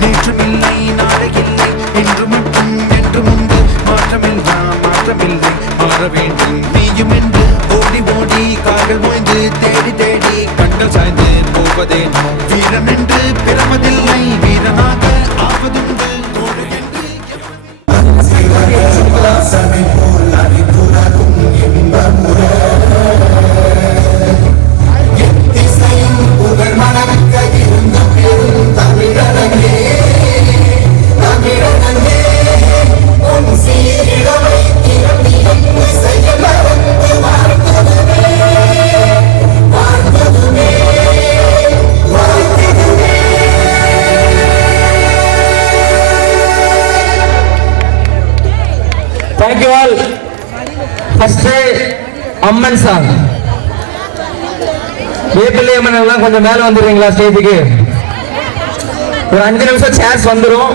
நேற்றுமில்லை நாளையில்லை என்று மட்டும் என்று முன்பு மாற்றமில்லை மாற வேண்டும் நீயும் என்று ஓடி ஓடி கால்கள் மோய்ந்து தேடி தேடி கண்கள் சாய்ந்து போவதேனோ வீரன் என்று பிறப்பதில்லை வீரனாக ஆவதுண்டு Thank you all. First Amman song. வேப்பிலை அம்மன் எல்லாம் கொஞ்சம் மேல வந்துடுறீங்களா ஸ்டேஜுக்கு? ஒரு 5 நிமிஷம் சேர்ஸ் வந்துடும்.